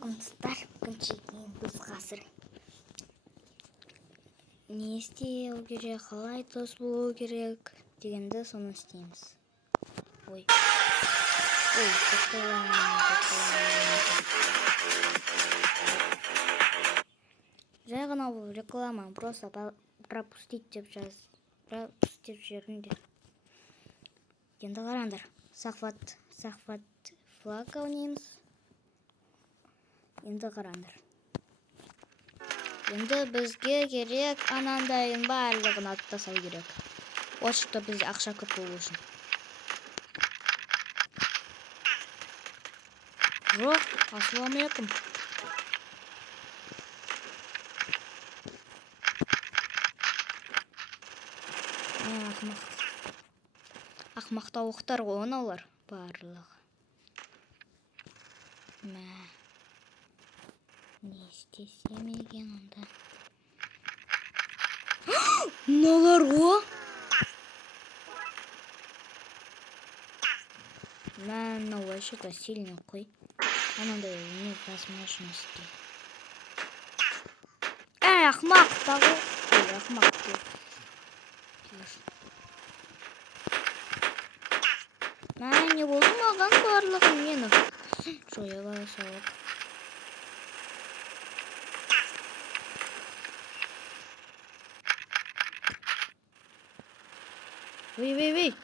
Ассалаумағалейкум достар. Бүгін біз қазір не істеу керек, қалай дос болу керек дегенді соны істейміз. Ой, жай ғана бұл реклама, просто пропустить деп пропустить жерінде. Енді қараңдар, сахват флага ойнаймыз. Енді қараңдар. Енді бізге керек анандайын барлығын аттасау керек. Осы что бізде ақша көп болу үшін. Жоқ, ассалаумағалейкум. Ақмақ тауықтар ғой олар барлығы. Не істесем екен онда? Мыналар ғой? Мынау вообще-то сильный қой. Анандай невозможности. Ақмақ тағы. Ақмақ деп. Не болды маған барлығын мені жояла салып. Вей.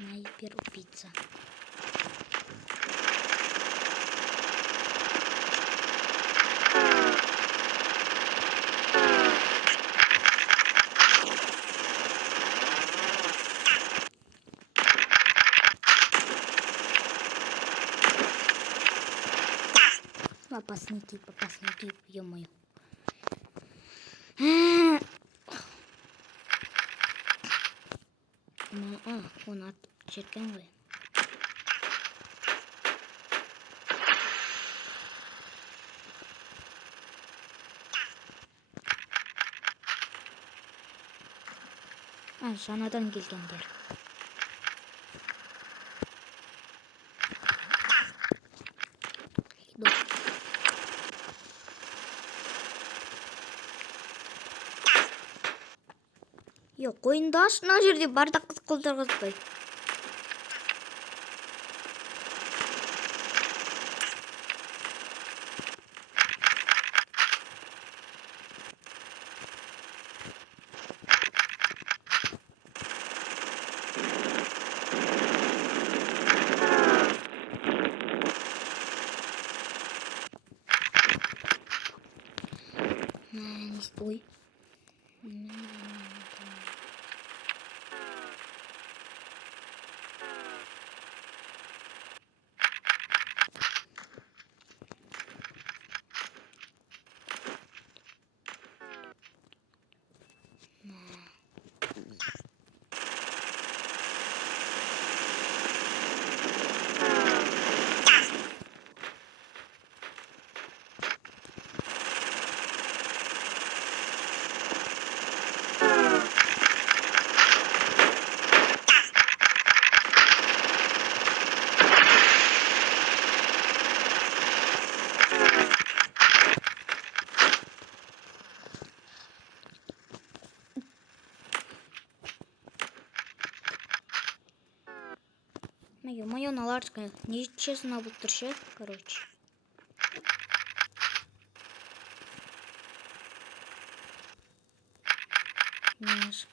Снайпер убийца. Опасный тип, ё-моё. Он от жерген ғой. Жаңадан келгендер. Yok, oyunda aslında жерде бардақ қыз қылдырғызбай. Ой. Ё-моё, наларская. Нечестно будет торчать, короче. Наш.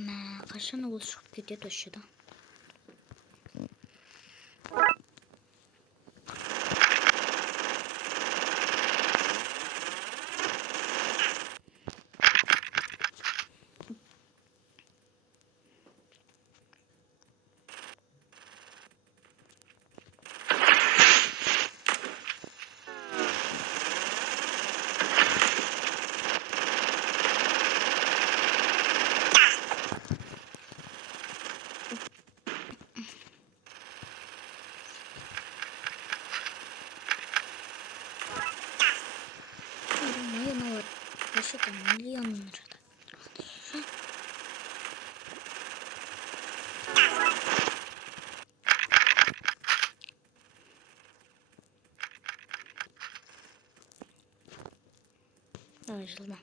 Қашан ол шығып кетеді осы да. Вообще-то миллион лежит. Давай, жылма.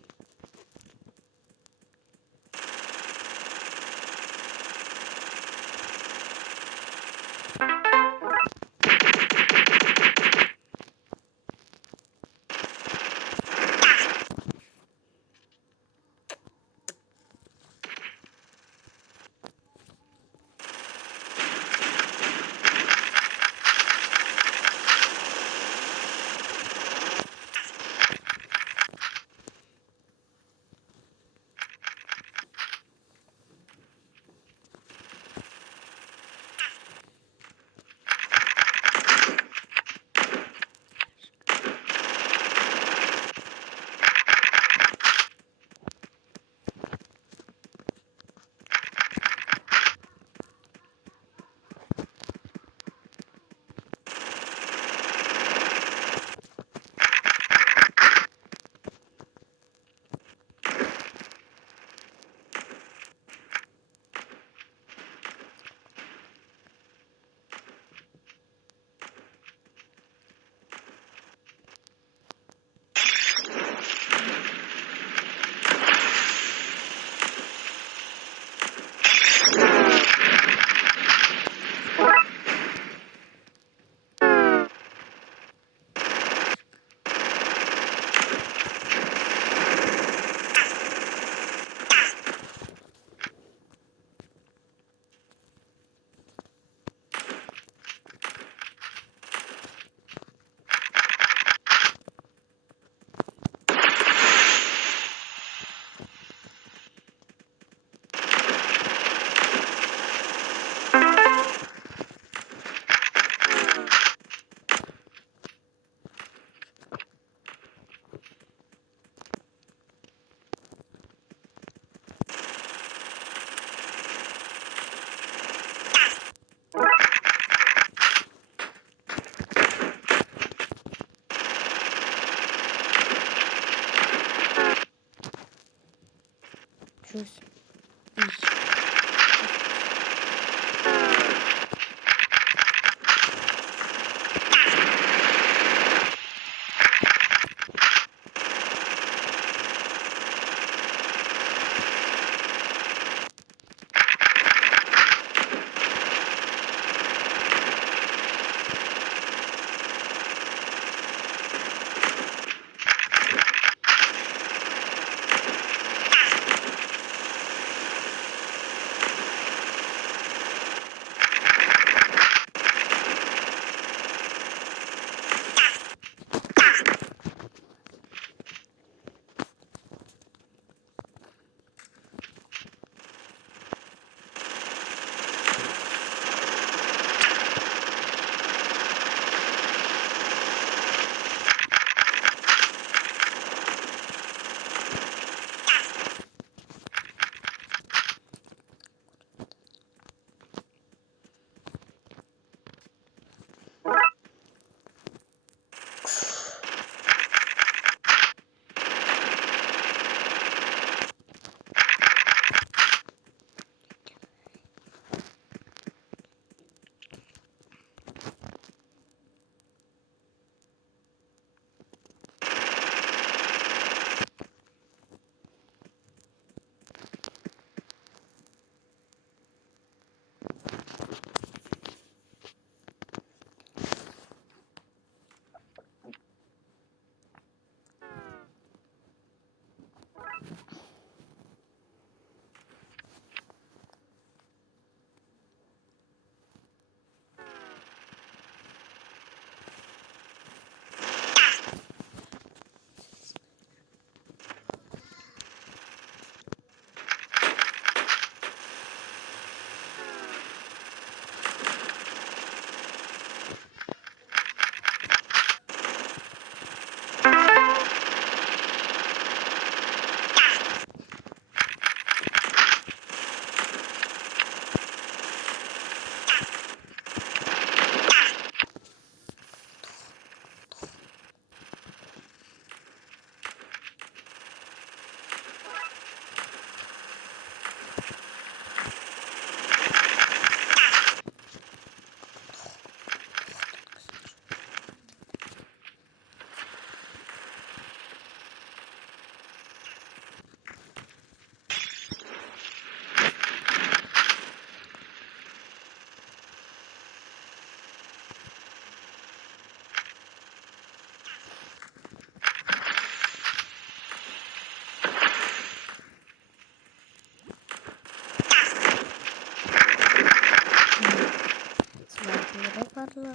Чувс.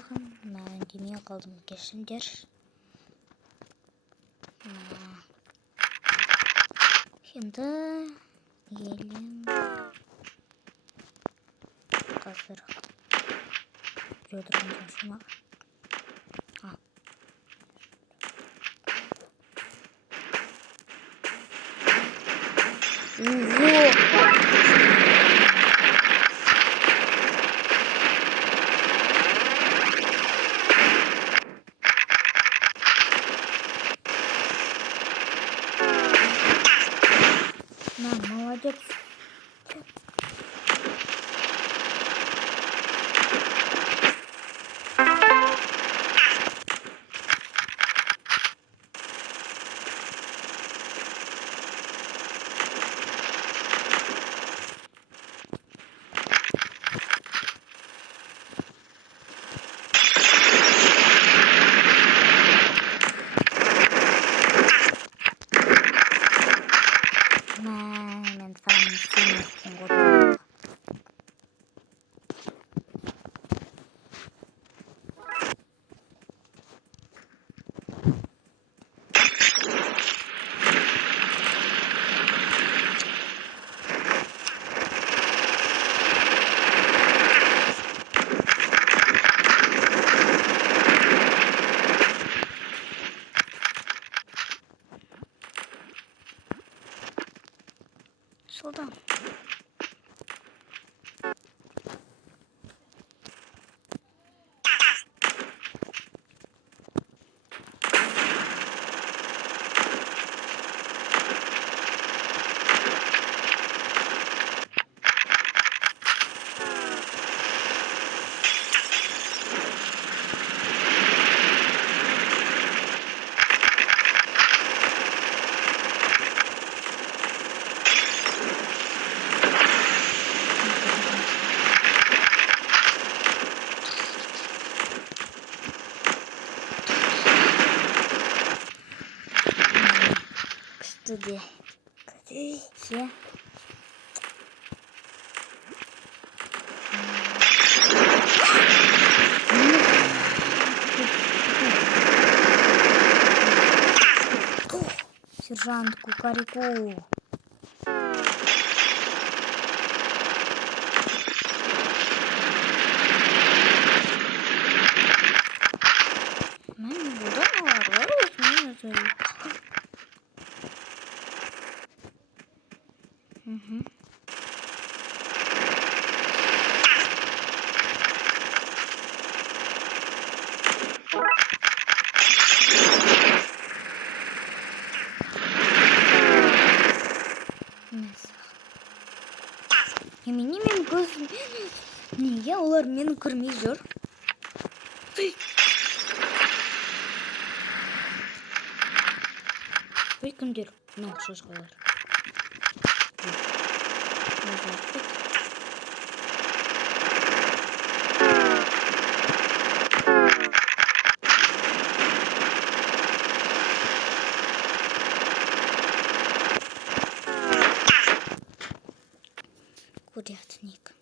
Bakın ben ündemeye kaldım. Kesindir. Şimdi gelin. Hazır. Gördüreceğim şuna. Ha. Молодец. Мен самый сильный год. Şuradan. Кстати. Все. Сержант Кукареку. Ben burada mı var? Var olsun. Hı. Yemin gözüm. Niye olur beni kırmıyor? Bir gündür ne hoşsuz kalır. Курятник.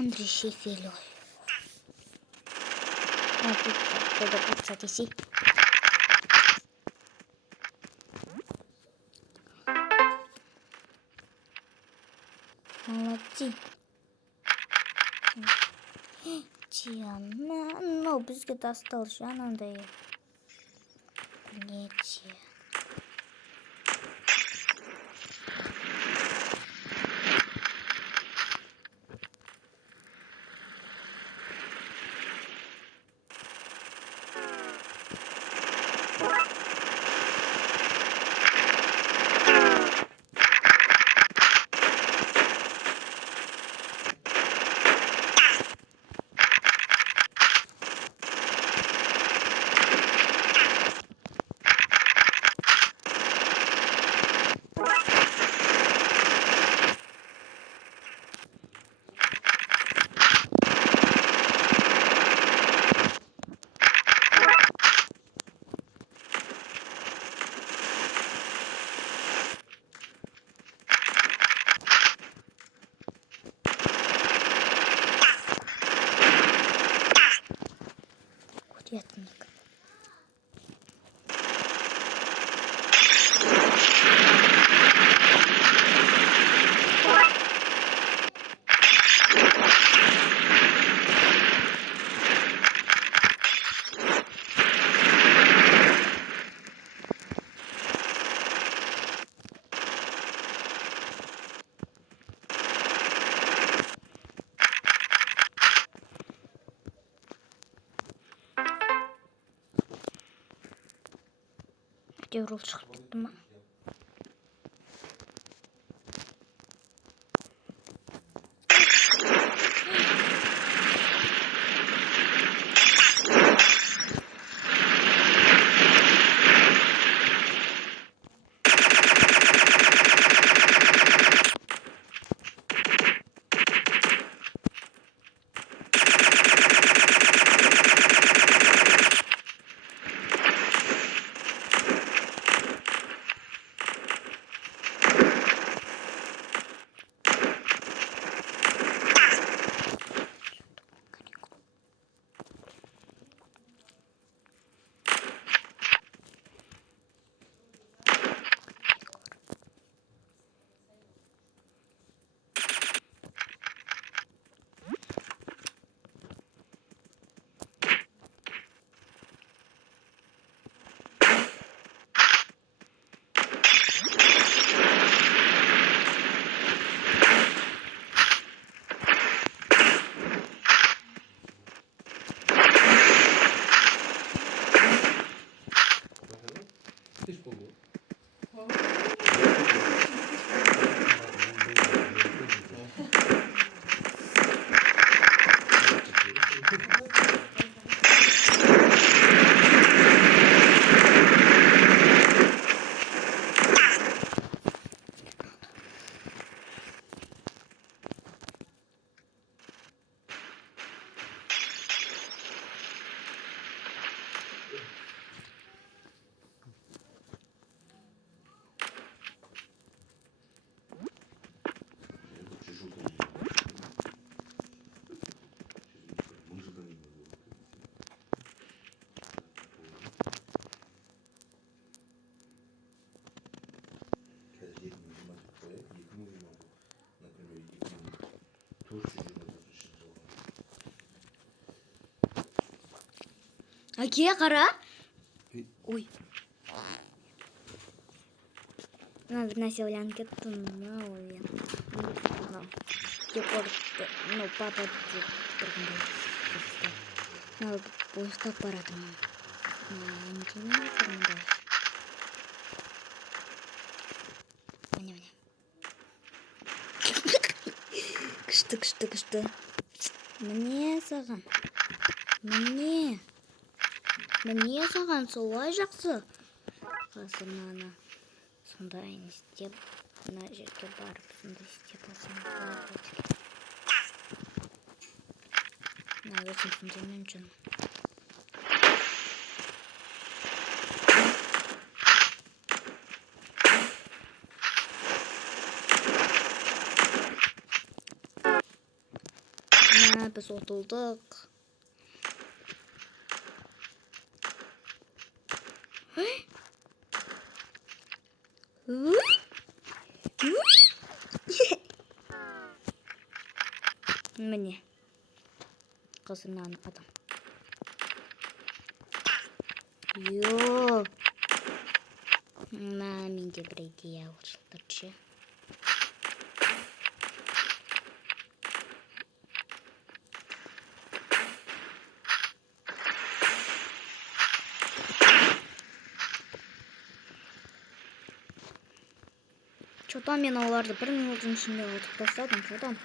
Андрей Шефелев. Пицца, иси. 지. Чия, но бізге досталось анандай. Не чия. Курятник. Devre çıktı mı? Әке қара. Ой. Мына бір нәрсе ойланып кеттім. Депорт, папа деп тұрғандай. Мына ұйықтап баратым. Неге тұрғандай? Міне. Күшті. Міне саған. Міне саған солай жақсы. Қазір мана сондай не істеп, мына жерге барып, сондай істеп алсам болады. Мына өзім сондай жүн. Мына біз отылдық. Міне. Қазір мынаны адам. Йо. Менде бір идея тұршы. Çodan мен оларды 1 минуттың ішінде отып тастадым, çodan.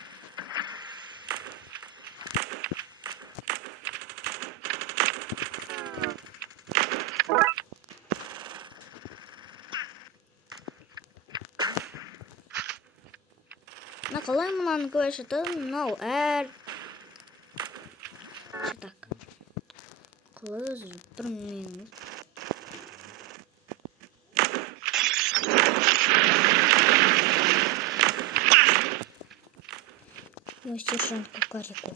На қалай мынаны көшірдім? Мынау әр... Так. Қалай өзі 1 минут. Я сержант Кукарику.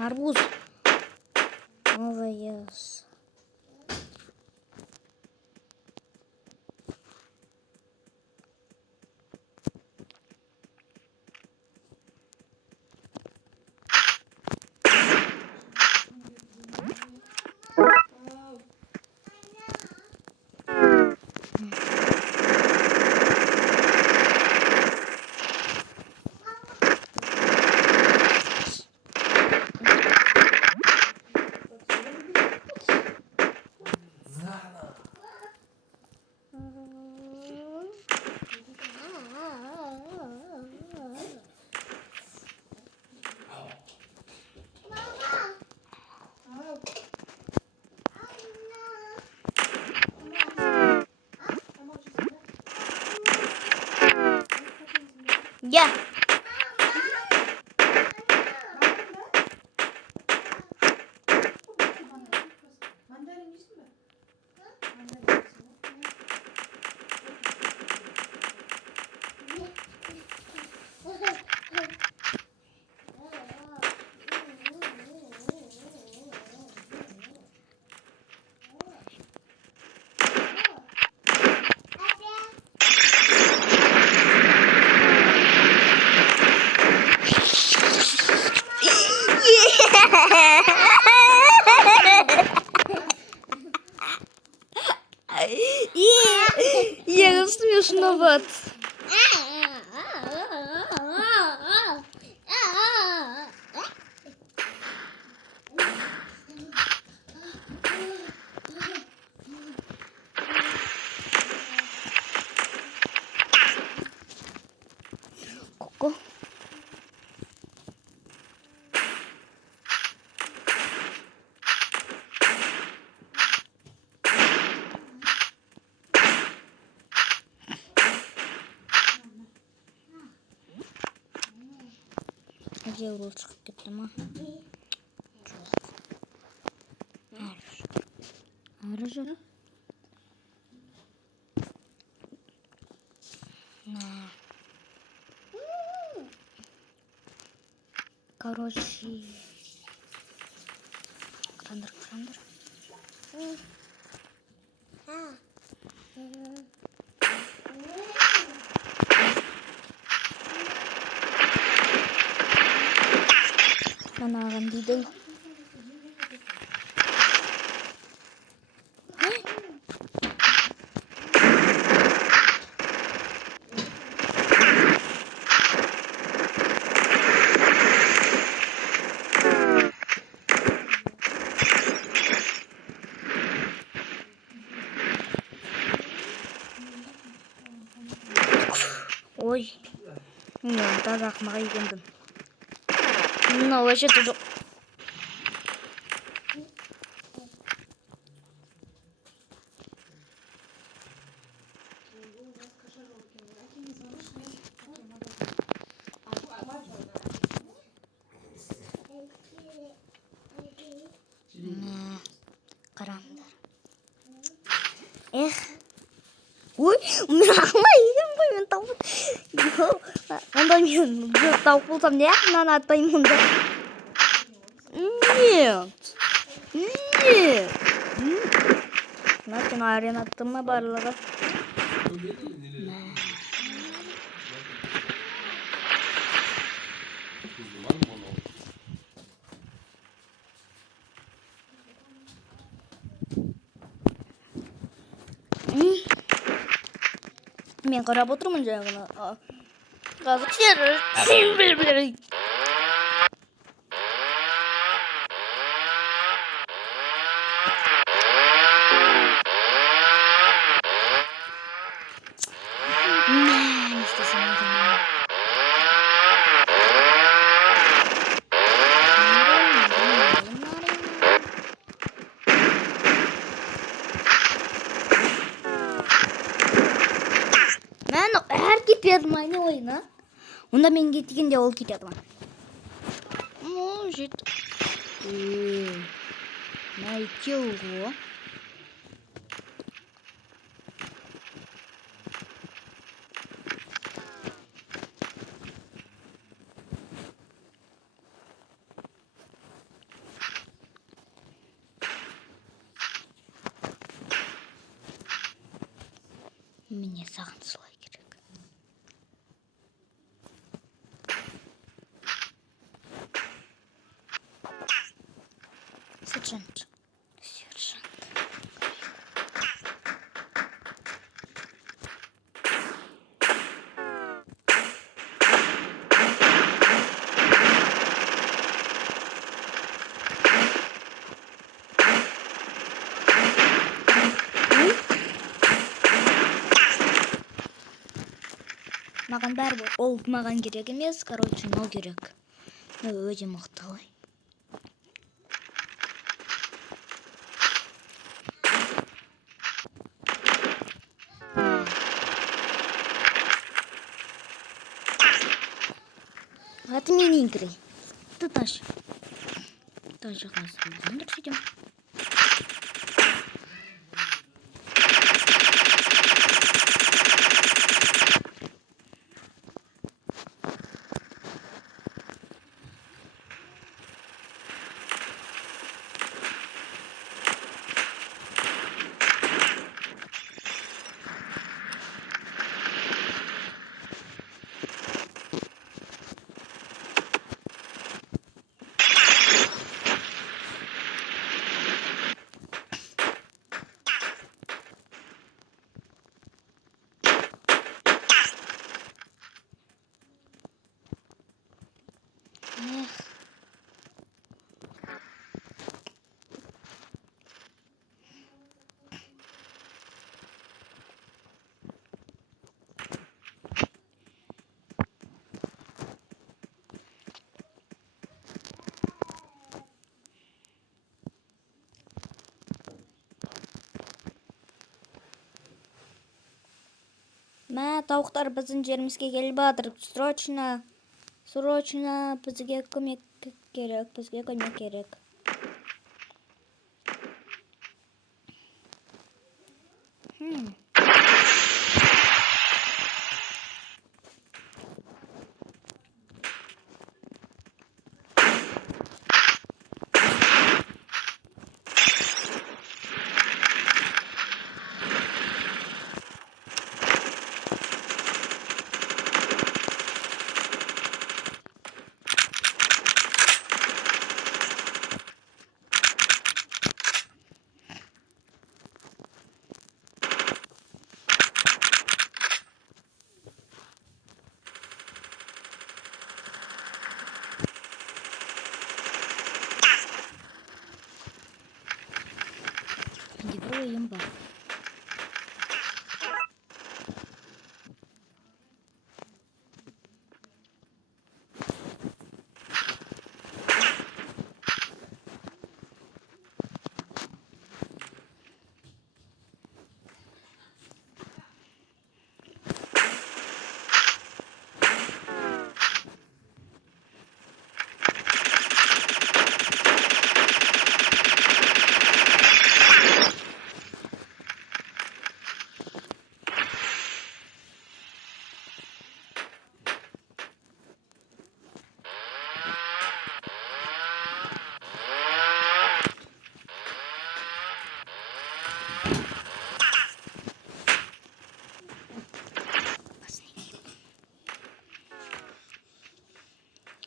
Арбуз. Овощ. Я. Я смешноват. Ку-ку. Где лучше кетті ма? Ары жүр. Короче, крандыр. Манаған дейді. Ой, мен таза ақымақ екенмін. Мынау вообще жоқ. Қараңдар. Eh. Мен ғой мен тауып. Онда мен тауып болсам не мынаны атпаймын да. Нет. Нет. Мына арена аттымы барлығы? Мен қарап отырмын жаңағыны. Қазық жері. Не істесем екен. Мен әр кетпедім айне ойына. Онда мен кеткенде ол кетеді ма? Может. Найти его. Мне саған солай керек. Сержант. Маған бәрібір ол маған керек емес, короче, мынау керек. Өте мықтылай. Отмени игры. Ты тоже. Тоже классно. Идем. Мә, тауықтар біздің жерімізге келіп жатыр. Срочно бізге көмек керек.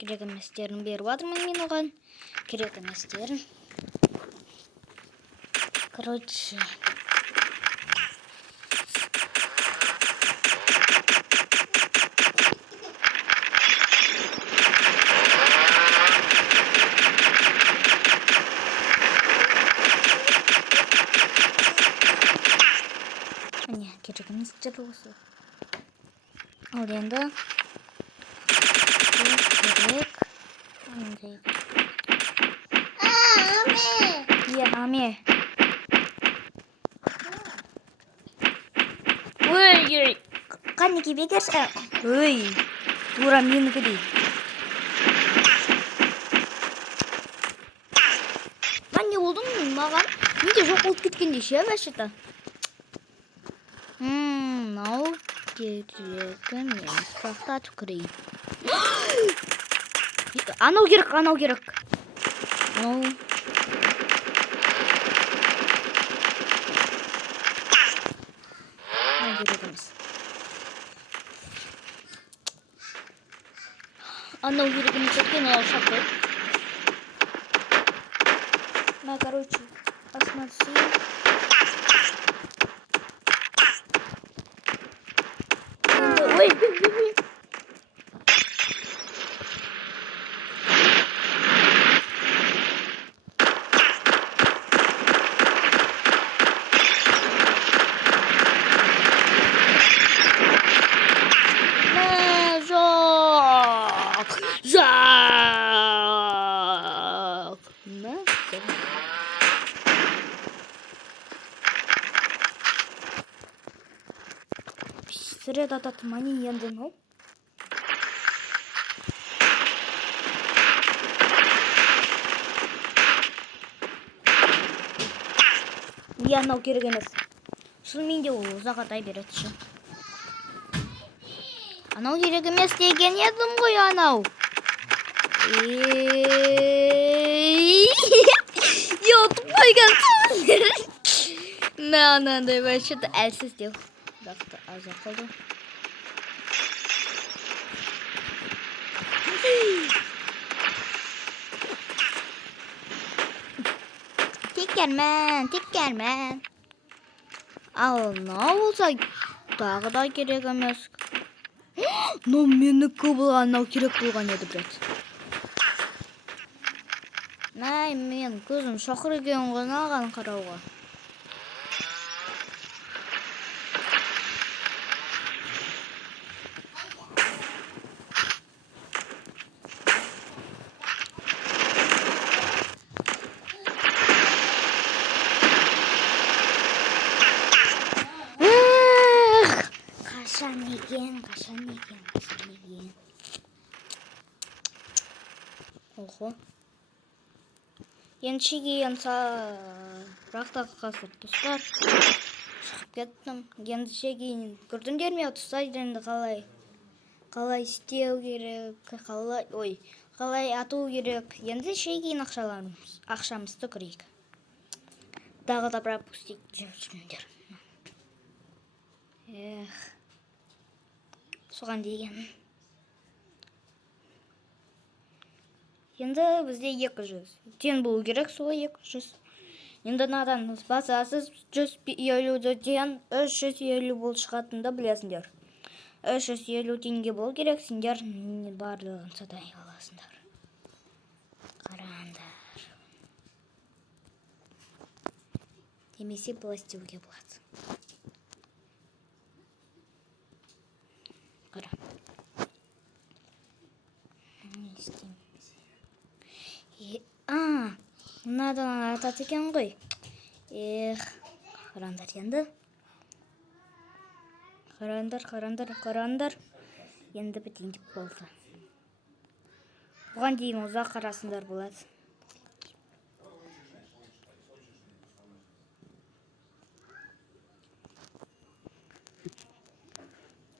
керек еместерін беріп жатырмын мен оған. Керек еместерін. Короче. Міне, керек еместер осы. Ал енді керек. Аме. Ой, қанеке бекерші. Ой, тура менікі дейді. Не болдың маған? Неде жоқ болып кеткенде ше бәшіті? Мынау керегі мен сақтатып кірейін. Анау керек. Анау. Анау керек емес екен, ал шақыр. Короче, посмотри. Ой. Жак. Сірет ататы мани енді ну. Анау керек емес. Шынымен де ол ұзақатай береді ше. Анау керек емес деген едім ғой анау. Йотып қойған. Анандай бәшіті әлсіз деу. Бақты аза қолды. Текермен. Ал мынау болса тағы да керек емес. Но менікі бұл анау керек болған еді, брат. Мен көзім шақыр екен ғой аған қарауға. Қашан екен. Охо. Енді шегейін рақтағы қасыр тұстар. Шығып кеттім. Енді шегейін. Көрдіңдер ме тұстайдырынды қалай істеу керек, қалай ату керек. Енді шегейін ақшамызды көрейік. Дағы да пропустик жүрмендер. Соған деген. Енді бізде 200. Тен болу керек солай 200. Енді надан басасыз 150-ден 350 бол шығатында білесіңдер. 350 теңге бол керек, сендер барлығын сатай аласыңдар. Қараңдар. Демесе бұл істеуге болады. Қара. Не істейміз? Мынадан атады екен ғой. Қарандар енді. Қарандар. Енді бітейін деп болды. Бұған дейін ұзақ қарасындар болады.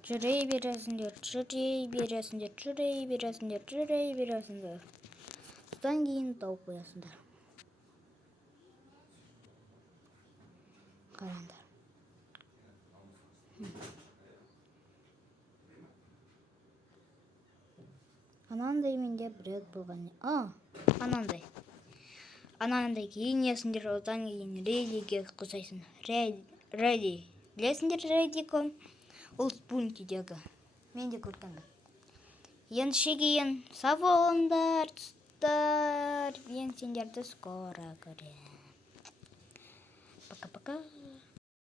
Жүрей бересіңдер. Содан кейін тауып қоясыңдар. Қараңдар. анандай менде бірет болған. Анандай. Анандай киінесіңдер, одан кейін Редиге қосайсың. Реди. Білесіңдер Редигі? Ол спунтидегі. Мен де көргенмін. Енді кейін сау болыңдар, достар. Мен сендерді скоро көремін. Пока-пока.